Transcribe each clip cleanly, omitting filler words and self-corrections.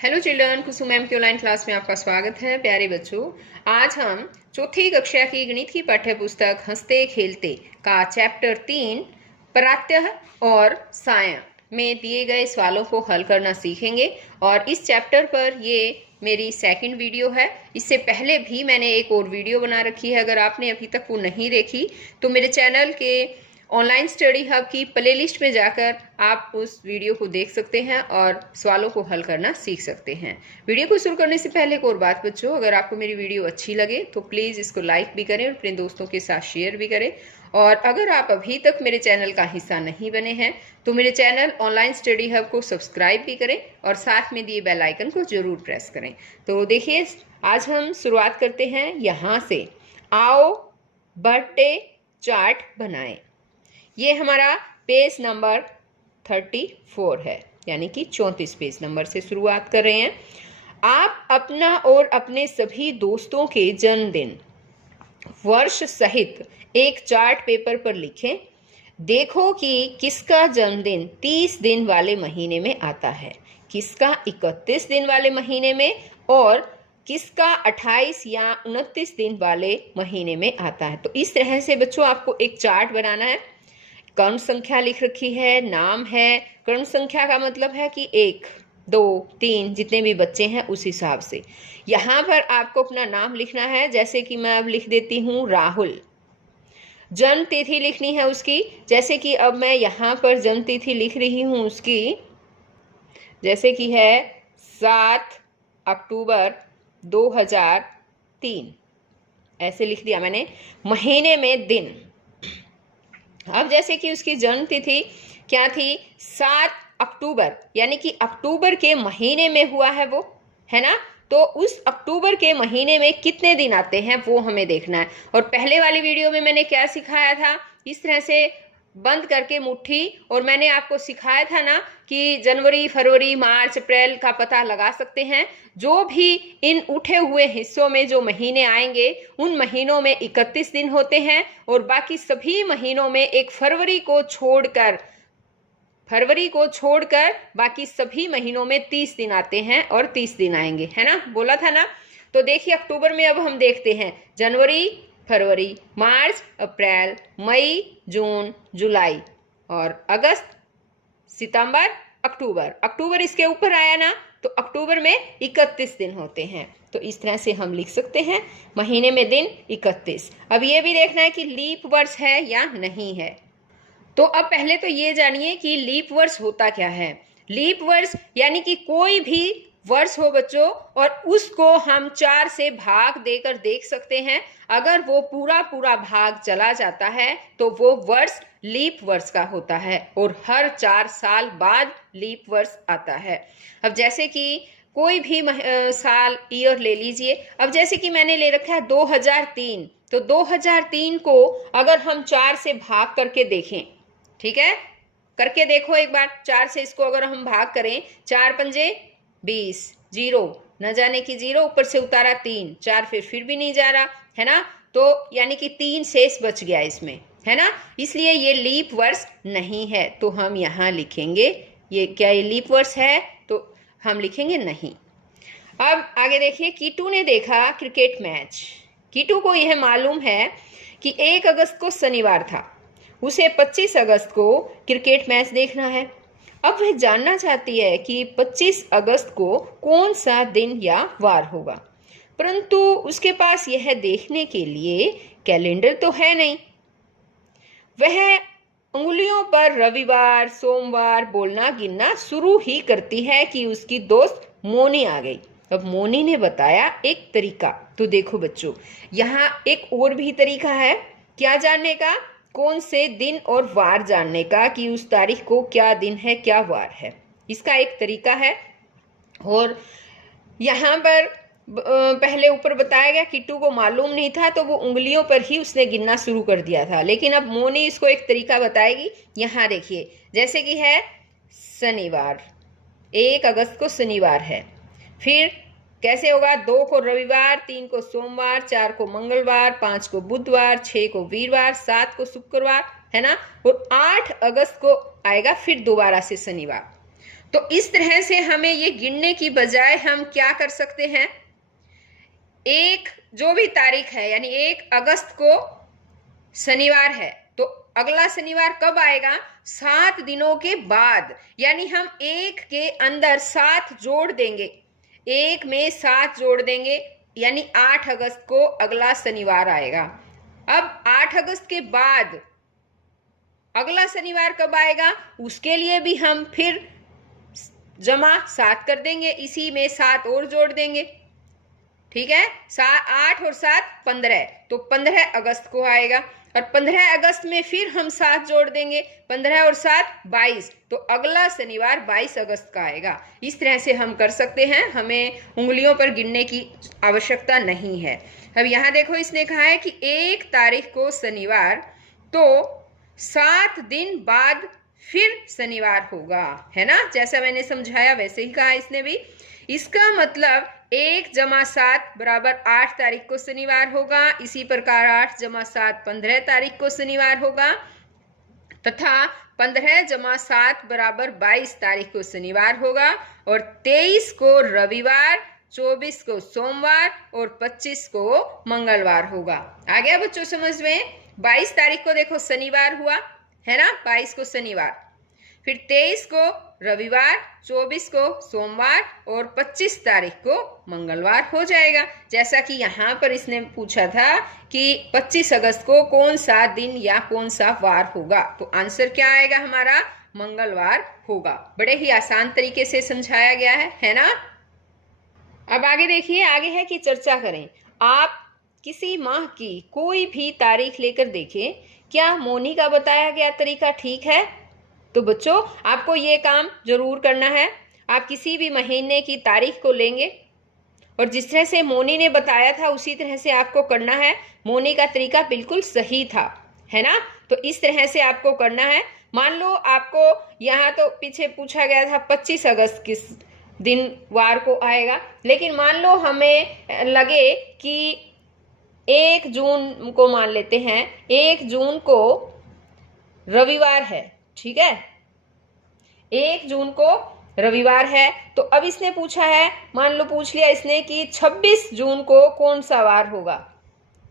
Hello children, कुसुम ma'am की online class में आपका स्वागत है। प्यारे बच्चों, आज हम चौथी कक्षा की गणित की पाठ्य पुस्तक हंसते खेलते का चैप्टर 3 प्रत्यय और सायं में दिए गए सवालों को हल करना सीखेंगे। और इस चैप्टर पर ये मेरी सेकंड वीडियो है। इससे पहले भी मैंने एक और वीडियो बना रखी है। अगर आपने अभी तक वो नहीं देखी तो मेरे चैनल के ऑनलाइन स्टडी हब की प्लेलिस्ट में जाकर आप उस वीडियो को देख सकते हैं और सवालों को हल करना सीख सकते हैं। वीडियो को शुरू करने से पहले एक और बात बच्चों, अगर आपको मेरी वीडियो अच्छी लगे तो प्लीज़ इसको लाइक भी करें और अपने दोस्तों के साथ शेयर भी करें। और अगर आप अभी तक मेरे चैनल का हिस्सा नहीं बने हैं तो मेरे चैनल ऑनलाइन स्टडी हब को सब्सक्राइब भी करें और साथ में दिए बेल आइकन को जरूर प्रेस करें। तो देखिए, आज हम शुरुआत करते हैं यहाँ से। आओ बर्थडे चार्ट बनाएं। ये हमारा पेज नंबर 34 है, यानी कि 34 पेज नंबर से शुरुआत कर रहे हैं। आप अपना और अपने सभी दोस्तों के जन्मदिन वर्ष सहित एक चार्ट पेपर पर लिखें। देखो कि किसका जन्मदिन 30 दिन वाले महीने में आता है, किसका 31 दिन वाले महीने में और किसका 28 या 29 दिन वाले महीने में आता है। तो इस तरह से बच्चों आपको एक चार्ट बनाना है। कर्ण संख्या लिख रखी है, नाम है। कर्ण संख्या का मतलब है कि 1, 2, 3 जितने भी बच्चे हैं उस हिसाब से यहाँ पर आपको अपना नाम लिखना है। जैसे कि मैं अब लिख देती हूँ राहुल। जन्म तिथि लिखनी है उसकी, जैसे कि अब मैं यहाँ पर जन्म तिथि लिख रही हूँ उसकी, जैसे कि है 7 अक्टूबर 2003, ऐसे लिख दिया मैंने। महीने में दिन, अब जैसे कि उसकी जन्म तिथि क्या थी, 7 अक्टूबर, यानी कि अक्टूबर के महीने में हुआ है वो, है ना। तो उस अक्टूबर के महीने में कितने दिन आते हैं वो हमें देखना है। और पहले वाली वीडियो में मैंने क्या सिखाया था, इस तरह से बंद करके मुट्ठी, और मैंने आपको सिखाया था ना कि जनवरी, फरवरी, मार्च, अप्रैल का पता लगा सकते हैं। जो भी इन उठे हुए हिस्सों में जो महीने आएंगे उन महीनों में 31 दिन होते हैं और बाकी सभी महीनों में एक फरवरी को छोड़कर बाकी सभी महीनों में 30 दिन आते हैं और 30 दिन आएंगे, है ना, बोला था ना। तो देखिए, अक्टूबर में अब हम देखते हैं जनवरी, फरवरी, मार्च, अप्रैल, मई, जून, जुलाई और अगस्त, सितंबर, अक्टूबर। अक्टूबर इसके ऊपर आया ना, तो अक्टूबर में 31 दिन होते हैं। तो इस तरह से हम लिख सकते हैं महीने में दिन 31। अब ये भी देखना है कि लीप वर्ष है या नहीं है। तो अब पहले तो ये जानिए कि लीप वर्ष होता क्या है। लीप वर्ष यानी कि कोई भी वर्ष हो बच्चों और उसको हम 4 से भाग देकर देख सकते हैं। अगर वो पूरा भाग चला जाता है तो वो वर्ष लीप वर्ष का होता है और हर 4 साल बाद लीप वर्ष आता है। अब जैसे कि कोई भी साल, ईयर ले लीजिए। अब जैसे कि मैंने ले रखा है 2003, तो 2003 को अगर हम 4 से भाग करके देखें, ठीक है, करके देखो एक बार। 4 से इसको अगर हम भाग करें, 4 पंजे 20, 0 न जाने की 0 ऊपर से उतारा 3, 4 फिर भी नहीं जा रहा, है ना। तो यानी कि 3 शेष बच गया इसमें, है ना। इसलिए ये लीप वर्ष नहीं है। तो हम यहाँ लिखेंगे ये क्या, ये लीप वर्ष है, तो हम लिखेंगे नहीं। अब आगे देखिए, कीटू ने देखा क्रिकेट मैच। कीटू को यह मालूम है कि 1 अगस्त को शनिवार था, उसे 25 अगस्त को क्रिकेट मैच देखना है। अब वह जानना चाहती है कि 25 अगस्त को कौन सा दिन या वार होगा, परंतु उसके पास यह देखने के लिए कैलेंडर तो है नहीं। वह उंगलियों पर रविवार, सोमवार बोलना गिनना शुरू ही करती है कि उसकी दोस्त मोनी आ गई। अब मोनी ने बताया एक तरीका। तो देखो बच्चों, यहाँ एक और भी तरीका है क्या जानने का, कौन से दिन और वार जानने का, कि उस तारीख को क्या दिन है क्या वार है। इसका एक तरीका है। और यहाँ पर पहले ऊपर बताया गया किट्टू को मालूम नहीं था तो वो उंगलियों पर ही उसने गिनना शुरू कर दिया था। लेकिन अब मोनी इसको एक तरीका बताएगी। यहाँ देखिए, जैसे कि है शनिवार, 1 अगस्त को शनिवार है, फिर कैसे होगा, 2 को रविवार, 3 को सोमवार, 4 को मंगलवार, 5 को बुधवार, 6 को वीरवार, 7 को शुक्रवार, है ना। और 8 अगस्त को आएगा फिर दोबारा से शनिवार। तो इस तरह से हमें ये गिनने की बजाय हम क्या कर सकते हैं, एक जो भी तारीख है यानी 1 अगस्त को शनिवार है, तो अगला शनिवार कब आएगा, 7 दिनों के बाद, यानी हम 1 के अंदर 7 जोड़ देंगे, 1 में 7 जोड़ देंगे, यानी 8 अगस्त को अगला शनिवार आएगा। अब 8 अगस्त के बाद अगला शनिवार कब आएगा, उसके लिए भी हम फिर जमा 7 कर देंगे, इसी में 7 और जोड़ देंगे, ठीक है, 8 और 7 15, तो 15 अगस्त को आएगा। और 15 अगस्त में फिर हम 7 जोड़ देंगे, 15 और 7 22, तो अगला शनिवार 22 अगस्त का आएगा। इस तरह से हम कर सकते हैं, हमें उंगलियों पर गिनने की आवश्यकता नहीं है। अब यहाँ देखो इसने कहा है कि 1 तारीख को शनिवार, तो 7 दिन बाद फिर शनिवार होगा, है ना, जैसा मैंने समझाया वैसे ही कहा इसने भी। इसका मतलब 1 + 7 = 8 तारीख को शनिवार होगा, इसी प्रकार 8 + 7 15 तारीख को शनिवार होगा, तथा 15 + 7 = 22 तारीख को शनिवार होगा, और 23 को रविवार, 24 को सोमवार और 25 को मंगलवार होगा। आ गया बच्चों समझ में। 22 तारीख को देखो शनिवार हुआ, है ना, 22 को शनिवार, फिर 23 को रविवार, 24 को सोमवार और 25 तारीख को मंगलवार हो जाएगा। जैसा कि यहाँ पर इसने पूछा था कि 25 अगस्त को कौन सा दिन या कौन सा वार होगा, तो आंसर क्या आएगा हमारा, मंगलवार होगा। बड़े ही आसान तरीके से समझाया गया है ना। अब आगे देखिए, आगे है कि चर्चा करें। आप किसी माह की कोई भी तारीख लेकर देखें, क्या मौनी का बताया गया तरीका ठीक है। तो बच्चों आपको ये काम जरूर करना है। आप किसी भी महीने की तारीख को लेंगे और जिस तरह से मौनी ने बताया था उसी तरह से आपको करना है। मौनी का तरीका बिल्कुल सही था, है ना, तो इस तरह से आपको करना है। मान लो आपको यहाँ तो पीछे पूछा गया था 25 अगस्त किस दिन वार को आएगा, लेकिन मान लो हमें लगे कि 1 जून को मान लेते हैं, 1 जून को रविवार है, ठीक है, 1 जून को रविवार है। तो अब इसने पूछा है, मान लो पूछ लिया इसने कि 26 जून को कौन सा वार होगा,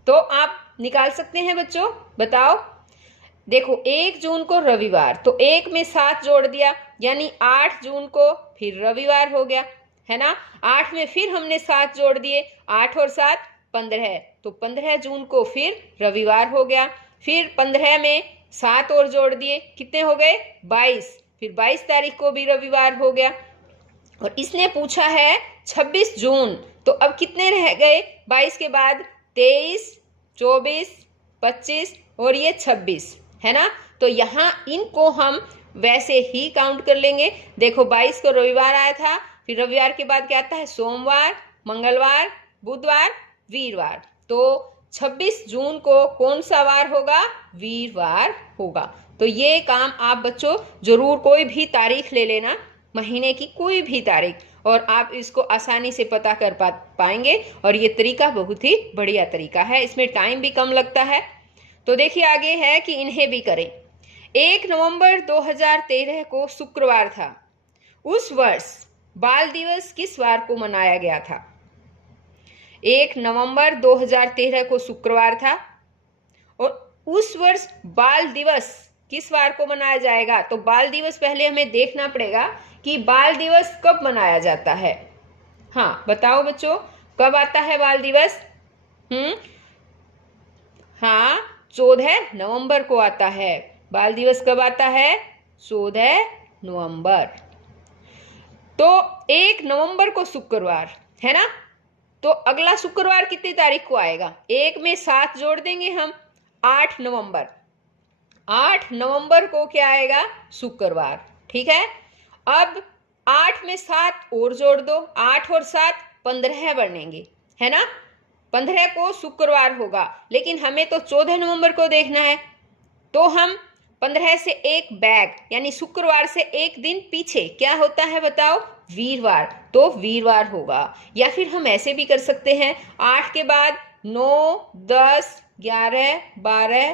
तो आप निकाल सकते हैं बच्चों, बताओ। देखो 1 जून को रविवार, तो 1 में 7 जोड़ दिया, यानी 8 जून को फिर रविवार हो गया, है ना। 8 में फिर हमने 7 जोड़ दिए, 8 और 7 15, तो 15 जून को फिर रविवार हो गया। फिर 15 में 7 और जोड़ दिए, कितने हो गए 22, फिर 22 तारीख को भी रविवार हो गया। और इसने पूछा है 26 जून, तो अब कितने रह गए 22 के बाद, 23, 24, 25 और ये 26, है ना। तो यहाँ इनको हम वैसे ही काउंट कर लेंगे। देखो 22 को रविवार आया था, फिर रविवार के बाद क्या आता है, सोमवार, मंगलवार, बुधवार, वीरवार, तो 26 जून को कौन सा वार होगा, वीरवार होगा। तो ये काम आप बच्चों जरूर कोई भी तारीख ले लेना, महीने की कोई भी तारीख, और आप इसको आसानी से पता कर पाएंगे। और ये तरीका बहुत ही बढ़िया तरीका है, इसमें टाइम भी कम लगता है। तो देखिए आगे है कि इन्हें भी करें। 1 नवंबर 2013 को शुक्रवार था, उस वर्ष बाल दिवस किस वार को मनाया गया था। 1 नवंबर 2013 को शुक्रवार था और उस वर्ष बाल दिवस किस वार को मनाया जाएगा। तो बाल दिवस पहले हमें देखना पड़ेगा कि बाल दिवस कब मनाया जाता है। हाँ बताओ बच्चों, कब आता है बाल दिवस। हाँ 14 नवंबर को आता है। बाल दिवस कब आता है, 14 नवंबर। तो 1 नवंबर को शुक्रवार है ना, तो अगला शुक्रवार कितनी तारीख को आएगा, 1 में 7 जोड़ देंगे हम, 8 नवंबर। 8 नवंबर को क्या आएगा, शुक्रवार, ठीक है। अब 8 में 7 और जोड़ दो, 8 और 7 15 बनेंगे, है ना। 15 को शुक्रवार होगा, लेकिन हमें तो 14 नवंबर को देखना है, तो हम 15 से एक बैग यानी शुक्रवार से एक दिन पीछे क्या होता है बताओ, वीरवार, तो वीरवार होगा। या फिर हम ऐसे भी कर सकते हैं, 8 के बाद 9, 10, 11, 12,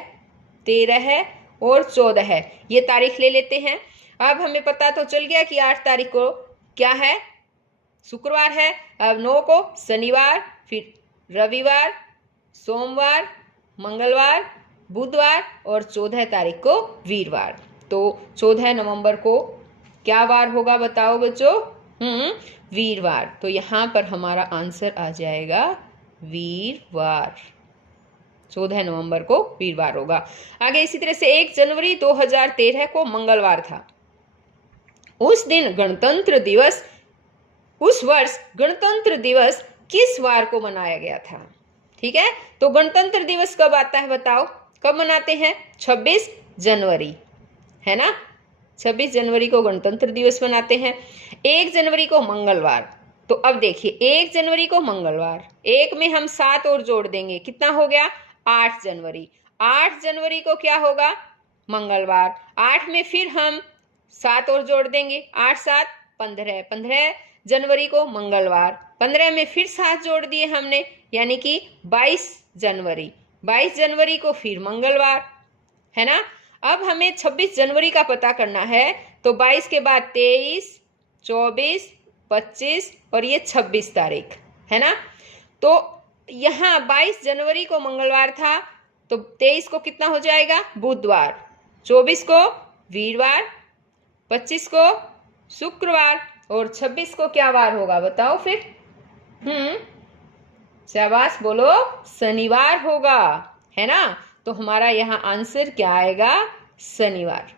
13 और 14 ये तारीख ले लेते हैं। अब हमें पता तो चल गया कि 8 तारीख को क्या है, शुक्रवार है। अब 9 को शनिवार, फिर रविवार, सोमवार, मंगलवार, बुधवार और 14 तारीख को वीरवार। तो 14 नवंबर को क्या वार होगा बताओ बच्चों? वीरवार। तो यहाँ पर हमारा आंसर आ जाएगा वीरवार। 14 नवंबर को वीरवार होगा। आगे इसी तरह से 1 जनवरी 2013 को मंगलवार था। उस दिन गणतंत्र दिवस, उस वर्ष गणतंत्र दिवस किस वार को मनाया गया था? ठीक है, तो गणतंत्र दिवस कब आता है बताओ? कब मनाते हैं? 26 जनवरी, है ना? 26 जनवरी को गणतंत्र दिवस मनाते हैं। 1 जनवरी को मंगलवार। तो अब देखिए 1 जनवरी को मंगलवार, एक में हम 7 और जोड़ देंगे, कितना हो गया? 8 जनवरी। 8 जनवरी को क्या होगा? मंगलवार। 8 में फिर हम 7 और जोड़ देंगे, 8 7 15। 15 जनवरी को मंगलवार। 15 में फिर 7 जोड़ दिए हमने, यानी कि 22 जनवरी। 22 जनवरी को फिर मंगलवार, है ना? अब हमें 26 जनवरी का पता करना है, तो 22 के बाद 23, 24, 25 और ये 26 तारीख, है ना? तो यहाँ 22 जनवरी को मंगलवार था, तो 23 को कितना हो जाएगा? बुधवार। 24 को वीरवार, 25 को शुक्रवार और 26 को क्या वार होगा बताओ फिर? शाबाश बोलो, शनिवार होगा, है ना? तो हमारा यहाँ आंसर क्या आएगा? शनिवार।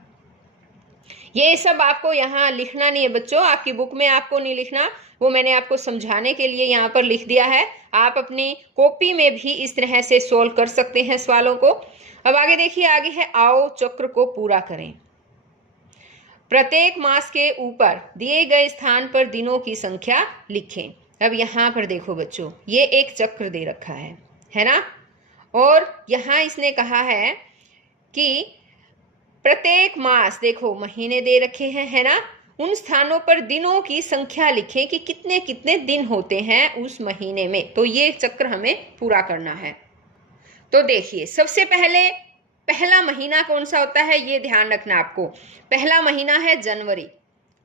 ये सब आपको यहाँ लिखना नहीं है बच्चों, आपकी बुक में आपको नहीं लिखना, वो मैंने आपको समझाने के लिए यहाँ पर लिख दिया है। आप अपनी कॉपी में भी इस तरह से सोल्व कर सकते हैं सवालों को। अब आगे देखिए, आगे है आओ चक्र को पूरा करें। प्रत्येक मास के ऊपर दिए गए स्थान पर दिनों की संख्या लिखें। अब यहाँ पर देखो बच्चों, ये एक चक्र दे रखा है ना? और यहाँ इसने कहा है कि प्रत्येक मास, देखो महीने दे रखे हैं, है ना? उन स्थानों पर दिनों की संख्या लिखें कि कितने कितने दिन होते हैं उस महीने में। तो ये चक्र हमें पूरा करना है। तो देखिए, सबसे पहले पहला महीना कौन सा होता है ये ध्यान रखना आपको। पहला महीना है जनवरी,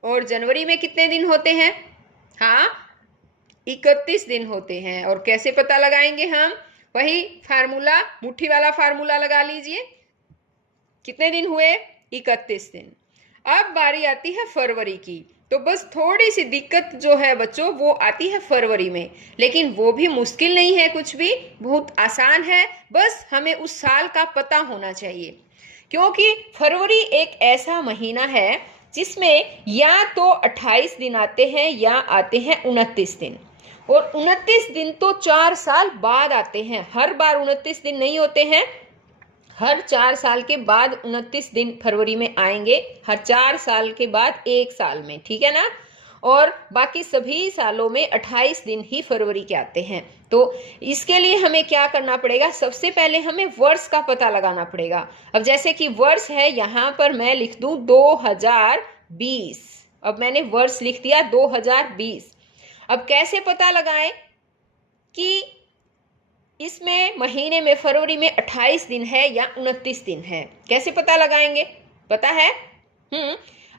और जनवरी में कितने दिन होते हैं? हाँ, 31 दिन होते हैं। और कैसे पता लगाएंगे हम? वही फार्मूला, मुट्ठी वाला फार्मूला लगा लीजिए। कितने दिन हुए? 31 दिन। अब बारी आती है फरवरी की। तो बस थोड़ी सी दिक्कत जो है बच्चों वो आती है फरवरी में, लेकिन वो भी मुश्किल नहीं है कुछ भी, बहुत आसान है। बस हमें उस साल का पता होना चाहिए, क्योंकि फरवरी एक ऐसा महीना है जिसमें या तो 28 दिन आते हैं या आते हैं 29 दिन। और 29 दिन तो 4 साल बाद आते हैं, हर बार 29 दिन नहीं होते हैं, हर 4 साल के बाद 29 दिन फरवरी में आएंगे, हर 4 साल के बाद एक साल में, ठीक है ना? और बाकी सभी सालों में 28 दिन ही फरवरी के आते हैं। तो इसके लिए हमें क्या करना पड़ेगा? सबसे पहले हमें वर्ष का पता लगाना पड़ेगा। अब जैसे कि वर्ष है, यहाँ पर मैं लिख दूं 2020। अब मैंने वर्ष लिख दिया 2020। अब कैसे पता लगाएं कि इसमें महीने में फरवरी में 28 दिन है या 29 दिन है? कैसे पता लगाएंगे? पता है?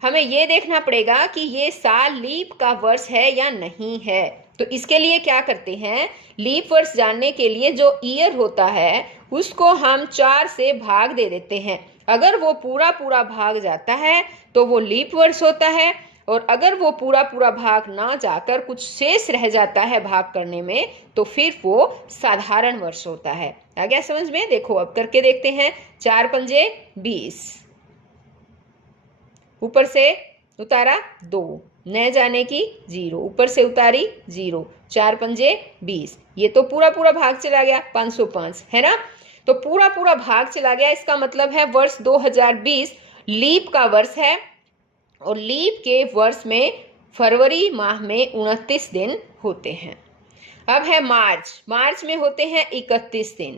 हमें ये देखना पड़ेगा कि ये साल लीप का वर्ष है या नहीं है। तो इसके लिए क्या करते हैं, लीप वर्ष जानने के लिए जो ईयर होता है उसको हम 4 से भाग दे देते हैं। अगर वो पूरा पूरा भाग जाता है तो वो लीप वर्ष होता है, और अगर वो पूरा पूरा भाग ना जाकर कुछ शेष रह जाता है भाग करने में, तो फिर वो साधारण वर्ष होता है। आ गया समझ में? देखो अब करके देखते हैं। 4 पंजे 20, ऊपर से उतारा 2, न जाने की 0, ऊपर से उतारी 0, 4 पंजे 20, ये तो पूरा पूरा भाग चला गया, 505, है ना? तो पूरा पूरा भाग चला गया, इसका मतलब है वर्ष 2020 लीप का वर्ष है। और लीप के वर्ष में फरवरी माह में 29 दिन होते हैं। अब है मार्च। मार्च में होते हैं 31 दिन।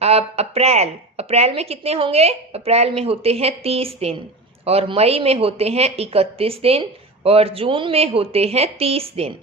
अब अप्रैल में कितने होंगे? अप्रैल में होते हैं 30 दिन, और मई में होते हैं 31 दिन, और जून में होते हैं 30 दिन,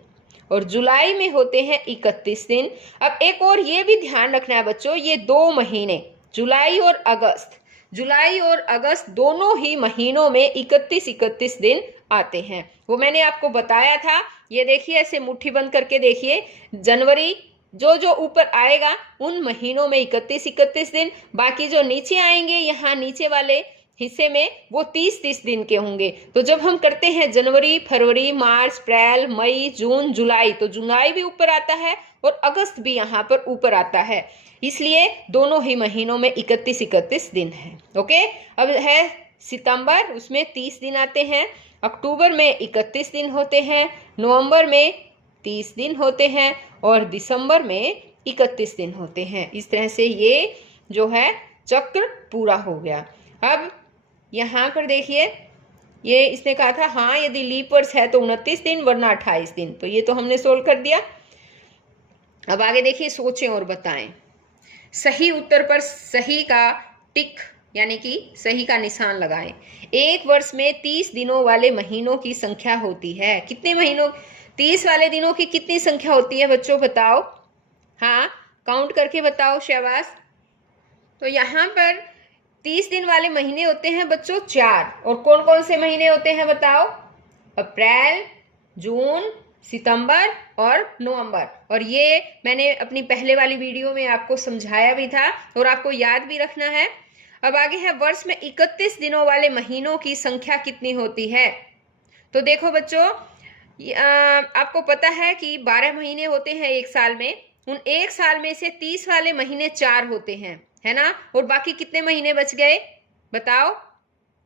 और जुलाई में होते हैं 31 दिन। अब एक और ये भी ध्यान रखना है बच्चों, ये 2 महीने जुलाई और अगस्त, जुलाई और अगस्त दोनों ही महीनों में 31 दिन आते हैं। वो मैंने आपको बताया था। ये देखिए, ऐसे मुट्ठी बंद करके देखिए, जनवरी जो जो ऊपर आएगा उन महीनों में 31 दिन, बाकी जो नीचे आएंगे यहाँ नीचे वाले हिस्से में वो 30 दिन के होंगे। तो जब हम करते हैं जनवरी, फरवरी, मार्च, अप्रैल, मई, जून, जुलाई, तो जुलाई भी ऊपर आता है और अगस्त भी यहाँ पर ऊपर आता है, इसलिए दोनों ही महीनों में 31 दिन है। ओके, अब है सितंबर, उसमें 30 दिन आते हैं, अक्टूबर में 31 दिन होते हैं, नवंबर में 30 दिन होते हैं और दिसंबर में 31 दिन होते हैं। इस तरह से ये जो है चक्र पूरा हो गया। अब यहाँ पर देखिए, ये इसने कहा था हाँ यदि लीप वर्ष है तो 29 दिन वरना 28 दिन, तो ये तो हमने सोल्व कर दिया। अब आगे देखिए, सोचें और बताएं। सही उत्तर पर सही का टिक यानी कि सही का निशान लगाएं। एक वर्ष में 30 दिनों वाले महीनों की संख्या होती है। कितने महीनों, 30 वाले दिनों की कितनी संख्या होती है बच्चों, बताओ। हाँ, काउंट करके बताओ, शाबाश। तो यहाँ पर 30 दिन वाले महीने होते हैं बच्चों 4। और कौन कौन से महीने होते हैं बताओ? अप्रैल, जून, सितंबर और नवंबर। और ये मैंने अपनी पहले वाली वीडियो में आपको समझाया भी था और आपको याद भी रखना है। अब आगे है, वर्ष में 31 दिनों वाले महीनों की संख्या कितनी होती है? तो देखो बच्चों, आपको पता है कि 12 महीने होते हैं एक साल में। उन एक साल में से 30 वाले महीने 4 होते हैं, है ना? और बाकी कितने महीने बच गए बताओ?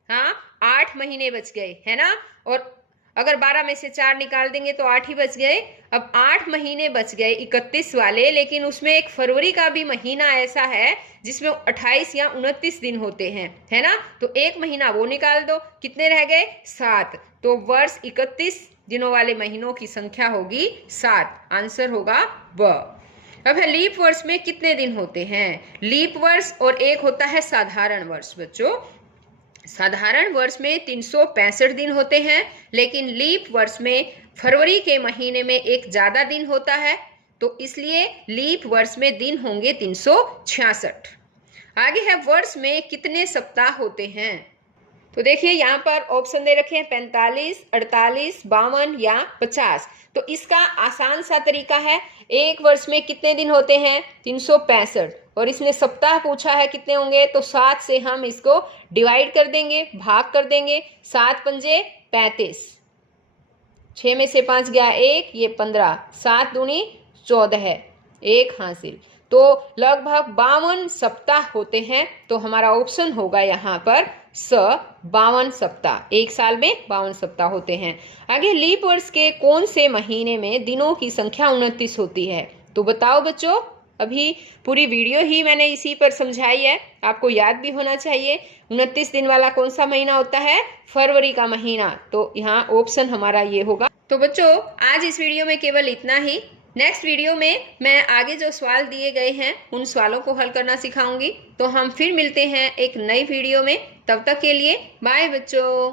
हाँ, 8 महीने बच गए, है ना? और अगर 12 में से 4 निकाल देंगे तो 8 ही बच गए। अब 8 महीने बच गए 31 वाले, लेकिन उसमें एक फरवरी का भी महीना ऐसा है जिसमें 28 या 29 दिन होते हैं, है ना? तो एक महीना वो निकाल दो, कितने रह गए? 7। तो वर्ष 31 दिनों वाले महीनों की संख्या होगी 7। आंसर होगा ब। अब है, लीप वर्ष में कितने दिन होते हैं? लीप वर्ष और एक होता है साधारण वर्ष। बच्चों, साधारण वर्ष में 365 दिन होते हैं, लेकिन लीप वर्ष में फरवरी के महीने में एक ज्यादा दिन होता है, तो इसलिए लीप वर्ष में दिन होंगे 366। आगे है, वर्ष में कितने सप्ताह होते हैं? तो देखिए, यहाँ पर ऑप्शन दे रखे हैं 45, 48, 52 या 50। तो इसका आसान सा तरीका है, एक वर्ष में कितने दिन होते हैं? 365, और इसने सप्ताह पूछा है कितने होंगे, तो 7 से हम इसको डिवाइड कर देंगे, भाग कर देंगे। 7 पंजे 35, 6 में से 5 गया 1, ये 15, 7 दूनी 14 है, 1 हासिल। तो लगभग 52 सप्ताह होते हैं। तो हमारा ऑप्शन होगा यहाँ पर स, 52 सप्ताह। एक साल में 52 सप्ताह होते हैं। आगे, लीप वर्ष के कौन से महीने में दिनों की संख्या 29 होती है? तो बताओ बच्चों, अभी पूरी वीडियो ही मैंने इसी पर समझाई है, आपको याद भी होना चाहिए। 29 दिन वाला कौन सा महीना होता है? फरवरी का महीना। तो यहाँ ऑप्शन हमारा ये होगा। तो बच्चों, आज इस वीडियो में केवल इतना ही। नेक्स्ट वीडियो में मैं आगे जो सवाल दिए गए हैं उन सवालों को हल करना सिखाऊंगी। तो हम फिर मिलते हैं एक नई वीडियो में। तब तक के लिए बाय बच्चों।